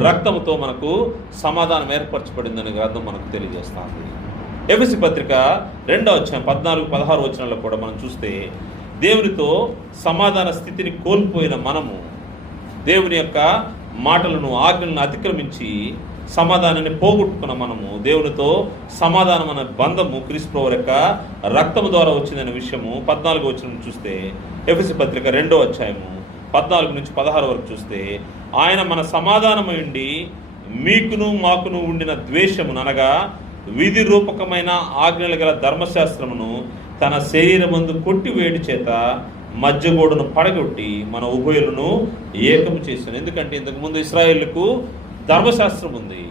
రక్తముతో మనకు సమాధానం ఏర్పరచబడిందని గ్రంథం మనకు తెలియజేస్తుంది. ఎఫెసీ పత్రిక 2వ అధ్యాయం 14-16 వచనాల్లో కూడా మనం చూస్తే, దేవునితో సమాధాన స్థితిని కోల్పోయిన మనము దేవుని యొక్క మాటలను, ఆజ్ఞలను అతిక్రమించి సమాధానాన్ని పోగొట్టుకున్న మనము దేవునితో సమాధానం అనే బంధము క్రీస్తు ప్రభువు యొక్క రక్తము ద్వారా వచ్చిందనే విషయము 14వ వచనం చూస్తే, ఎఫెసీ పత్రిక 2వ అధ్యాయము 14-16 వరకు చూస్తే, ఆయన మన సమాధానమై ఉండి మీకును మాకును ఉండిన ద్వేషమును, అనగా విధి రూపకమైన ఆజ్ఞలు గల ధర్మశాస్త్రమును తన శరీరమందు కొట్టివేడి చేత మధ్యగోడను పడగొట్టి మన ఉభయులను ఏకము చేశాను. ఎందుకంటే ఇంతకుముందు ఇశ్రాయేలుకు ధర్మశాస్త్రం ఉంది,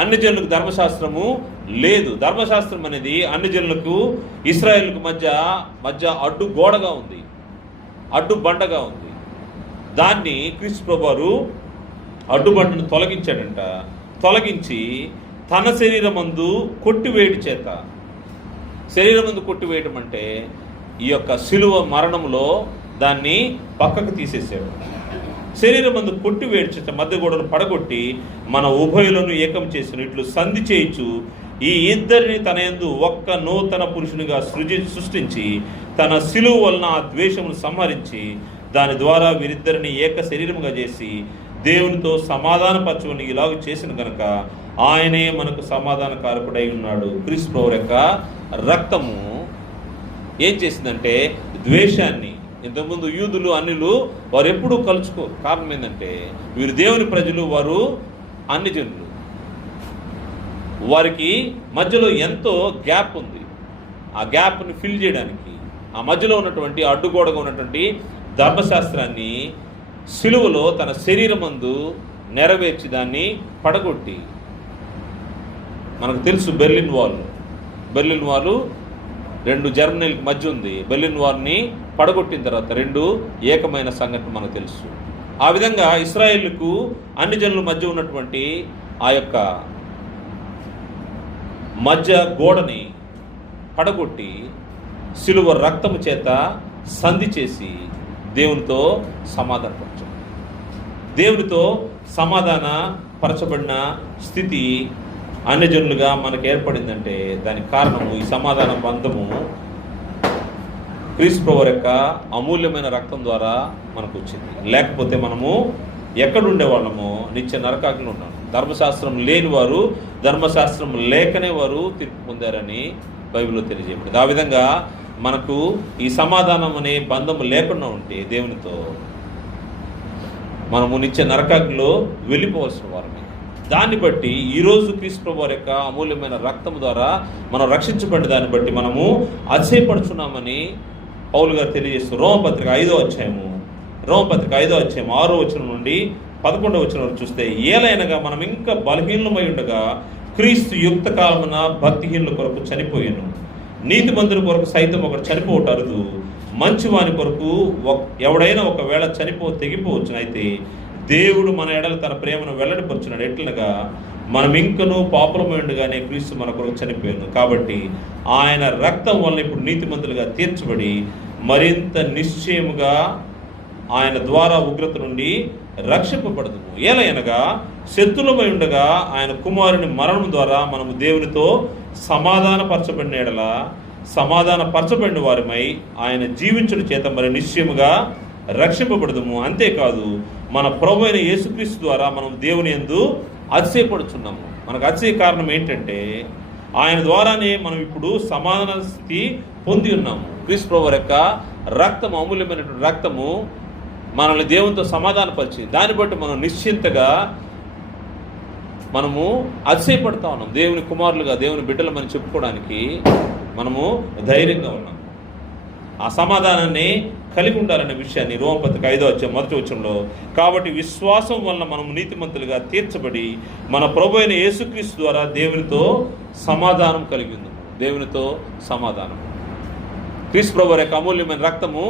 అన్ని జనులకు ధర్మశాస్త్రము లేదు. ధర్మశాస్త్రం అనేది అన్ని జనులకు ఇశ్రాయేలుకు మధ్య అడ్డు గోడగా ఉంది, అడ్డు బండగా ఉంది. దాన్ని క్రీస్తు ప్రభువు అడ్డుబండను తొలగించాడంట. తొలగించి తన శరీరమందు కొట్టివేయడం చేత, శరీరమందు కొట్టివేయడం అంటే ఈ యొక్క శిలువ మరణంలో దాన్ని పక్కకు తీసేసాడు. శరీరమందు కొట్టివేయడం చేత మధ్యగోడను పడగొట్టి మన ఉభయులను ఏకం చేసిన ఇట్లు సంధి చేయించు ఈ ఇద్దరిని తన యందు ఒక్క నూతన పురుషునిగా సృష్టించి తన శిలువ వలన ఆ ద్వేషమును సంహరించి దాని ద్వారా వీరిద్దరిని ఏక శరీరముగా చేసి దేవునితో సమాధానపరచుని ఇలాగ చేసిన కనుక ఆయనే మనకు సమాధానకారకుడై ఉన్నాడు. క్రీస్తు ప్రభువు యొక్క రక్తము ఏం చేసిందంటే ద్వేషాన్ని, ఇంతకుముందు యూదులు అన్యులు వారు ఎప్పుడూ కలుసుకోరు. కారణం ఏంటంటే వీరు దేవుని ప్రజలు, వారు అన్ని జనులు. వారికి మధ్యలో ఎంతో గ్యాప్ ఉంది. ఆ గ్యాప్ని ఫిల్ చేయడానికి ఆ మధ్యలో ఉన్నటువంటి అడ్డుగోడగా ఉన్నటువంటి ధర్మశాస్త్రాన్ని సిలువలో తన శరీరమందు నెరవేర్చి దాన్ని పడగొట్టి, మనకు తెలుసు బెర్లిన్ వాల్ 2 జర్మనీలకు మధ్య ఉంది. బెర్లిన్ వాల్ని పడగొట్టిన తర్వాత 2 ఏకమైన సంఘటన మనకు తెలుసు. ఆ విధంగా ఇశ్రాయేలుకు అన్ని జనుల మధ్య ఉన్నటువంటి ఆ యొక్క మధ్య గోడని పడగొట్టి సిలువ రక్తము చేత సంధి చేసి దేవునితో సమాధానపరచు. దేవునితో సమాధాన పరచబడిన స్థితి అన్యజనులుగా మనకు ఏర్పడిందంటే దానికి కారణము ఈ సమాధాన బంధము క్రీస్తు ప్రభువు యొక్క అమూల్యమైన రక్తం ద్వారా మనకు వచ్చింది. లేకపోతే మనము ఎక్కడుండే వాళ్ళము నిత్య నరకాగ్నిలో ఉన్నాము. ధర్మశాస్త్రం లేని వారు ధర్మశాస్త్రం లేకనే వారు తీర్పు పొందారని బైబిల్లో తెలియజేయబడింది. ఆ విధంగా మనకు ఈ సమాధానం అనే బంధము లేకుండా ఉంటే దేవునితో మనము నిత్య నరకాగ్నిలో వెళ్ళిపోవాల్సిన వారమే. దాన్ని బట్టి ఈరోజు క్రీస్తు ప్రభువు యొక్క అమూల్యమైన రక్తము ద్వారా మనం రక్షించబడిన దాన్ని బట్టి మనము అతిశయపడుచున్నామని పౌలు గారు తెలియజేస్తూ రోమపత్రిక 5వ అధ్యాయము 6వ వచనం నుండి 11వ వచనం వరకు చూస్తే, ఏలైనగా మనం ఇంకా బలహీనమై ఉండగా క్రీస్తు యుక్త కాలమున భక్తిహీనుల కొరకు చనిపోయాను. నీతిమంతుల కొరకు సైతం ఒకడు చనిపోవటం అరుదు. మంచివాని కొరకు ఎవడైనా ఒకవేళ తెగిపోవచ్చును. అయితే దేవుడు మన ఎడల తన ప్రేమను వెల్లడిపరుచున్నాడు. ఎట్లనగా మనం ఇంకనూ పాపలమై ఉండగానే క్రీస్తు మన కొరకు చనిపోయాను. కాబట్టి ఆయన రక్తం వల్ల ఇప్పుడు నీతిమంతులుగా తీర్చబడి మరింత నిశ్చయముగా ఆయన ద్వారా ఉగ్రత నుండి రక్షింపబడదు. ఏలయనగా శత్రులమై ఉండగా ఆయన కుమారుని మరణం ద్వారా మనము దేవునితో సమాధానపరచబడిన వారిమై ఆయన జీవించుట చేత మరి నిశ్చయముగా రక్షింపబడదుము. అంతేకాదు మన ప్రభు అయిన యేసుక్రీస్తు ద్వారా మనం దేవుని యందు అతిశయపడుచున్నాము. మనకు అతిశయ కారణం ఏంటంటే ఆయన ద్వారానే మనం ఇప్పుడు సమాధాన స్థితి పొంది ఉన్నాము. క్రీస్తు ప్రభు యొక్క రక్తము, అమూల్యమైనటువంటి రక్తము మనల్ని దేవునితో సమాధానపరిచి దాన్ని బట్టి మనం నిశ్చింతగా మనము అతిశయపడతా ఉన్నాం. దేవుని కుమారులుగా, దేవుని బిడ్డలమని చెప్పుకోవడానికి మనము ధైర్యంగా ఉన్నాం. ఆ సమాధానాన్ని కలిగి ఉండాలనే విషయాన్ని రోమపత్రిక 5వ అధ్యాయం 1వ వచనంలో, కాబట్టి విశ్వాసం వలన మనం నీతిమంతులుగా తీర్చబడి మన ప్రభు అయిన యేసుక్రీస్తు ద్వారా దేవునితో సమాధానం కలిగి ఉంది. దేవునితో సమాధానం. క్రీస్తు ప్రభు యొక్క అమూల్యమైన రక్తము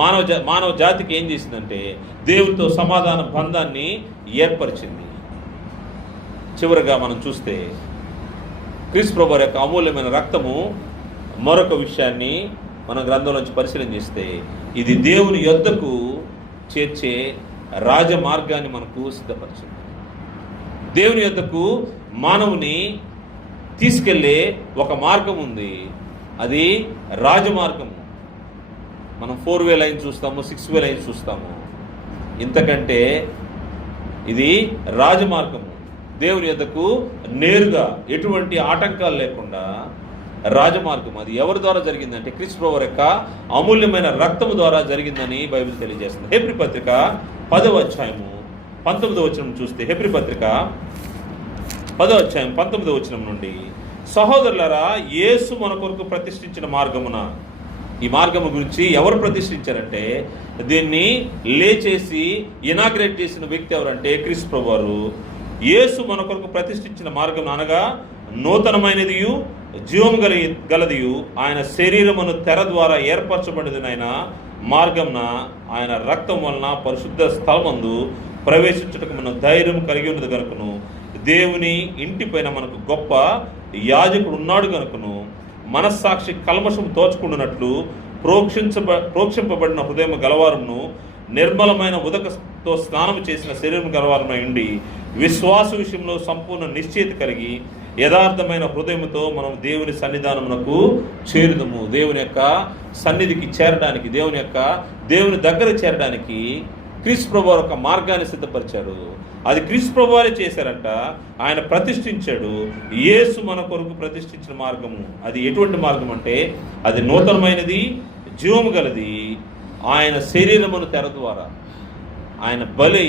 మానవ జాతికి ఏం చేసిందంటే దేవునితో సమాధాన బంధాన్ని ఏర్పరిచింది. చివరిగా మనం చూస్తే క్రీస్తు ప్రభు యొక్క అమూల్యమైన రక్తము మరొక విషయాన్ని మన గ్రంథంలోంచి పరిశీలన చేస్తే ఇది దేవుని యొద్దకు చేర్చే రాజమార్గాన్ని మనకు సిద్ధపరిచింది. దేవుని యొద్దకు మానవుని తీసుకెళ్లే ఒక మార్గం ఉంది. అది రాజమార్గము. మనం 4-వే లైన్ చూస్తాము, 6-వే లైన్ చూస్తాము. ఇంతకంటే ఇది రాజమార్గము. దేవుని యొద్దకు నేరుగా ఎటువంటి ఆటంకాలు లేకుండా రాజమార్గం. అది ఎవరి ద్వారా జరిగిందంటే క్రీస్తు ప్రభువు యొక్క అమూల్యమైన రక్తము ద్వారా జరిగిందని బైబిల్ తెలియజేస్తుంది. హెబ్రీ పత్రిక 10వ అధ్యాయము 19వ వచనం చూస్తే, హెబ్రీ పత్రిక 10వ అధ్యాయం 19వ వచనం నుండి, సహోదరులారా, యేసు మన కొరకు ప్రతిష్ఠించిన మార్గమున, ఈ మార్గము గురించి ఎవరు ప్రతిష్ఠించారంటే దీన్ని లేచేసి ఇనాగ్రేట్ చేసిన వ్యక్తి ఎవరంటే క్రీస్తు ప్రభువు వారు. యేసు మన కొరకు ప్రతిష్ఠించిన మార్గం అనగా నూతనమైనదియు జీవము గలదియు ఆయన శరీరమును తెర ద్వారా ఏర్పరచబడినైన మార్గంన ఆయన రక్తం వలన పరిశుద్ధ స్థలమందు ప్రవేశించటకు మనం ధైర్యం కలిగి ఉన్నది కనుకను, దేవుని ఇంటిపైన మనకు గొప్ప యాజకుడు ఉన్నాడు కనుకను, మనస్సాక్షి కల్మషం తోచుకుంటున్నట్లు ప్రోక్షింపబడిన హృదయం గలవారమును నిర్మలమైన ఉదకతో స్నానం చేసిన శరీరం గలవారమై ఉండి విశ్వాస విషయంలో సంపూర్ణ నిశ్చయిత కలిగి యథార్థమైన హృదయంతో మనం దేవుని సన్నిధానమునకు చేరుదము. దేవుని యొక్క సన్నిధికి చేరడానికి, దేవుని దగ్గర చేరడానికి క్రీస్తు ప్రభువు ఒక మార్గాన్ని సిద్ధపరిచాడు. అది క్రీస్తు ప్రభువే చేశారంట. ఆయన ప్రతిష్ఠించాడు. యేసు మన కొరకు ప్రతిష్ఠించిన మార్గము అది ఎటువంటి మార్గం అంటే అది నూతనమైనది, జీవము గలది. ఆయన శరీరమును తెర ద్వారా, ఆయన బలి,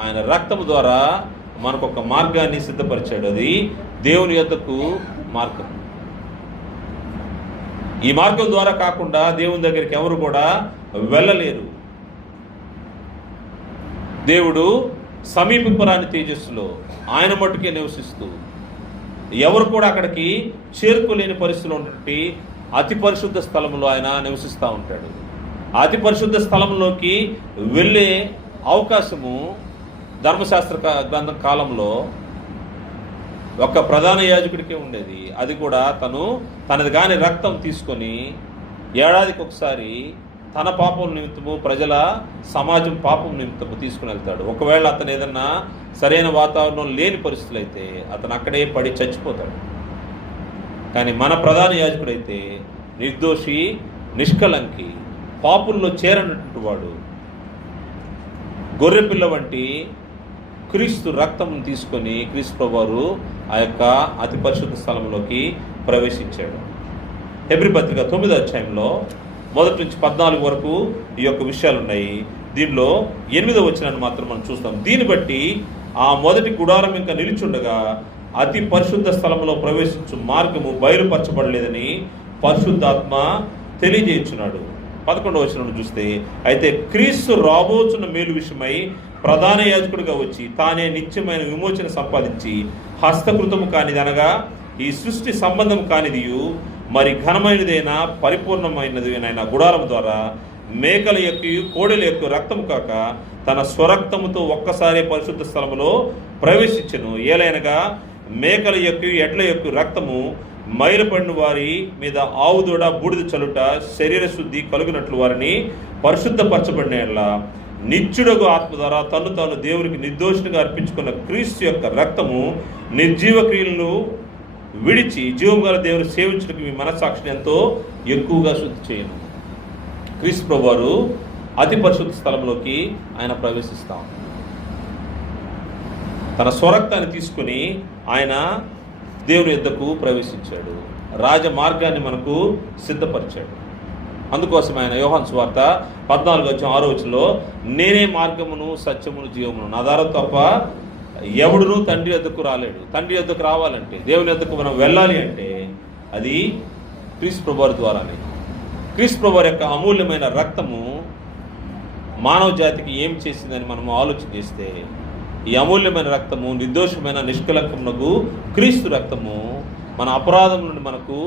ఆయన రక్తము ద్వారా మనకు ఒక మార్గాన్ని సిద్ధపరిచాడు. అది దేవుని యొద్దకు మార్గం. ఈ మార్గం ద్వారా కాకుండా దేవుని దగ్గరికి ఎవరు కూడా వెళ్ళలేరు. దేవుడు సమీపింపరాని తేజస్సులో ఆయన మట్టుకే నివసిస్తూ ఎవరు కూడా అక్కడికి చేరుకోలేని పరిస్థితిలో ఉన్నటువంటి అతి పరిశుద్ధ స్థలంలో ఆయన నివసిస్తూ ఉంటాడు. అతి పరిశుద్ధ స్థలంలోకి వెళ్ళే అవకాశము ధర్మశాస్త్ర గ్రంథం కాలంలో ఒక ప్రధాన యాజకుడికే ఉండేది. అది కూడా తనది కాని రక్తం తీసుకొని ఏడాదికి ఒకసారి తన పాపం నిమిత్తము, ప్రజల సమాజం పాపం నిమిత్తము తీసుకుని వెళ్తాడు. ఒకవేళ అతను ఏదన్నా సరైన వాతావరణం లేని పరిస్థితులు అయితే అతను అక్కడే పడి చచ్చిపోతాడు. కానీ మన ప్రధాన యాజకుడైతే నిర్దోషి, నిష్కలంకి, పాపుల్లో చేరనటువంటి వాడు, గొర్రెపిల్ల వంటి క్రీస్తు రక్తం తీసుకొని క్రీస్తు ప్రభువారు ఆ యొక్క అతి పరిశుద్ధ స్థలంలోకి ప్రవేశించాడు. హెబ్రీ పత్రిక 9వ అధ్యాయంలో 1 నుంచి 14 వరకు ఈ యొక్క విషయాలు ఉన్నాయి. దీనిలో 8వ వచనాన్ని మాత్రం మనం చూస్తాం. దీన్ని బట్టి ఆ మొదటి గుడారం ఇంకా నిలిచుండగా అతి పరిశుద్ధ స్థలంలో ప్రవేశించు మార్గము బయలుపరచబడలేదని పరిశుద్ధాత్మ తెలియజేయుచున్నాడు. 11వ వచనం చూస్తే, అయితే క్రీస్తు రాబోచున్న మేలు విషయమై ప్రధాన యాజకుడిగా వచ్చి తానే నిత్యమైన విమోచన సంపాదించి హస్తకృతము కానిది, అనగా ఈ సృష్టి సంబంధం కానిదియు మరి ఘనమైనదైనా పరిపూర్ణమైనదైనా గుడారం ద్వారా మేకల యొక్క కోడెల యొక్క రక్తము కాక తన స్వరక్తముతో ఒక్కసారి పరిశుద్ధ స్థలములో ప్రవేశించెను. ఏలైనగా మేకల యొక్క ఎడ్ల యొక్క రక్తము మైలపడిన వారి మీద ఆవుదూడ బూడిద చలుట శరీర శుద్ధి కలుగునట్లు వారిని పరిశుద్ధపరచబడిన నిత్యుడగు ఆత్మ ద్వారా తాను దేవునికి నిర్దోషిగా అర్పించుకున్న క్రీస్తు యొక్క రక్తము నిర్జీవ క్రియలను విడిచి జీవం గల దేవుని సేవించడానికి మీ మనస్సాక్షిని ఎంతో ఎక్కువగా శుద్ధి చేయను. క్రీస్తు ప్రభువారు అతి పరిశుద్ధ స్థలంలోకి ఆయన ప్రవేశిస్తాం. తన స్వరక్తాన్ని తీసుకుని ఆయన దేవుని యొద్దకు ప్రవేశించాడు. రాజ మార్గాన్ని మనకు సిద్ధపరిచాడు. అందుకోసం ఆయన యోహాను సువార్త 14:6 నేనే మార్గమును సత్యమును జీవమును, నా ద్వారా తప్ప ఎవడును తండ్రి యొద్దకు రాలేడు. తండ్రి యొద్దకు రావాలంటే, దేవుని యొద్దకు మనం వెళ్ళాలి అంటే అది క్రీస్తు ప్రభువారి ద్వారానే. క్రీస్తు ప్రభువారి యొక్క అమూల్యమైన రక్తము మానవ జాతికి ఏం చేసిందని మనము ఆలోచన చేస్తే, ఈ అమూల్యమైన రక్తము నిర్దోషమైన నిష్కలంకమునకు క్రీస్తు రక్తము మన అపరాధం నుండి మనకు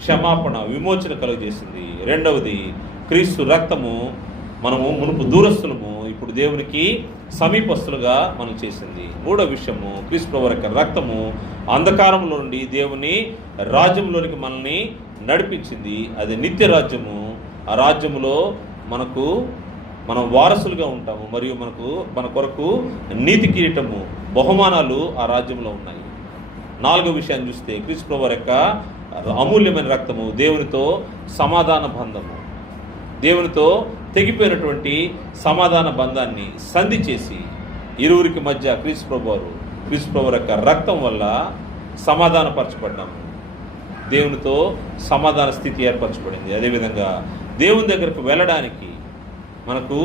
క్షమాపణ, విమోచన కలుగజేసింది. రెండవది, క్రీస్తు రక్తము మనము మునుపు దూరస్తులము, ఇప్పుడు దేవునికి సమీపస్తులుగా మనం చేసింది. మూడో విషయము, క్రీస్తు ప్రభువు యొక్క రక్తము అంధకారంలో నుండి దేవుని రాజ్యంలోనికి మనల్ని నడిపించింది. అది నిత్య రాజ్యము. ఆ రాజ్యములో మనం వారసులుగా ఉంటాము. మరియు మన కొరకు నీతి కిరీటము, బహుమానాలు ఆ రాజ్యంలో ఉన్నాయి. నాలుగో విషయాన్ని చూస్తే, క్రీస్తు ప్రభువు యొక్క అమూల్యమైన రక్తము ప్రభువుతో సమాధాన బంధము. దేవునితో తెగిపోయినటువంటి సమాధాన బంధాన్ని సంధి చేసి ఇరువురికి మధ్య క్రీస్తు ప్రభువు యొక్క రక్తం వల్ల సమాధానపరచబడ్డాము. దేవునితో సమాధాన స్థితి ఏర్పరచబడింది. అదేవిధంగా దేవుని దగ్గరకు వెళ్ళడానికి మనకు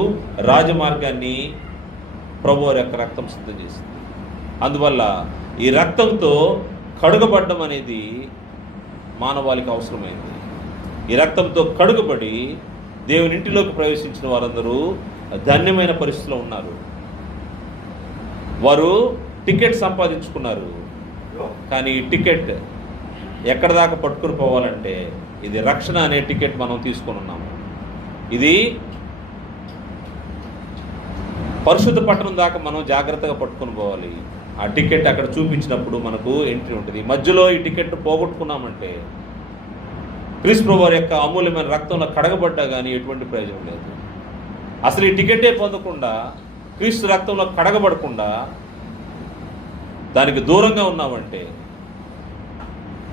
రాజమార్గాన్ని ప్రభువు యొక్క రక్తం సిద్ధం చేసింది. అందువల్ల ఈ రక్తంతో కడుగబడ్డం అనేది మానవాళికి అవసరమైంది. ఈ రక్తంతో కడుగబడి దేవుని ఇంటిలోకి ప్రవేశించిన వారందరూ ధన్యమైన పరిస్థితిలో ఉన్నారు. వారు టికెట్ సంపాదించుకున్నారు. కానీ ఈ టికెట్ ఎక్కడ దాకా పట్టుకుని పోవాలంటే, ఇది రక్షణ అనే టికెట్ మనం తీసుకొని ఉన్నాము. ఇది పరిశుద్ధ పట్టణం దాకా మనం జాగ్రత్తగా పట్టుకొని పోవాలి. ఆ టికెట్ అక్కడ చూపించినప్పుడు మనకు ఎంట్రీ ఉంటుంది. మధ్యలో ఈ టికెట్ను పోగొట్టుకున్నామంటే క్రీస్తు ప్రభువు యొక్క అమూల్యమైన రక్తంలో కడగబడ్డా కానీ ఎటువంటి ప్రయోజనం లేదు. అసలు ఈ టికెటే పొందకుండా, క్రీస్తు రక్తంలో కడగబడకుండా దానికి దూరంగా ఉన్నామంటే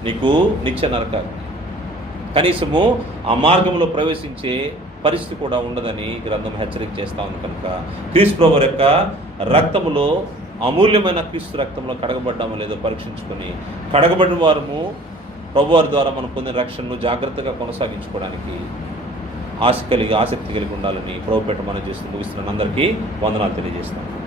నీకు నిత్య నరకాగ్ని. కనీసము ఆ మార్గంలో ప్రవేశించే పరిస్థితి కూడా ఉండదని గ్రంథం హెచ్చరిక చేస్తా ఉంది. కనుక క్రీస్తు ప్రభువు యొక్క రక్తములో, అమూల్యమైన క్రీస్తు రక్తంలో కడగబడ్డామో లేదో పరీక్షించుకొని, కడగబడిన వారము ప్రభువారి ద్వారా మనం పొందిన రక్షణను జాగ్రత్తగా కొనసాగించుకోవడానికి ఆసక్తి కలిగి ఉండాలని ప్రభుపేట మనం చేస్తూ ముగిస్తున్న అందరికీ వందనాలు తెలియజేస్తాను.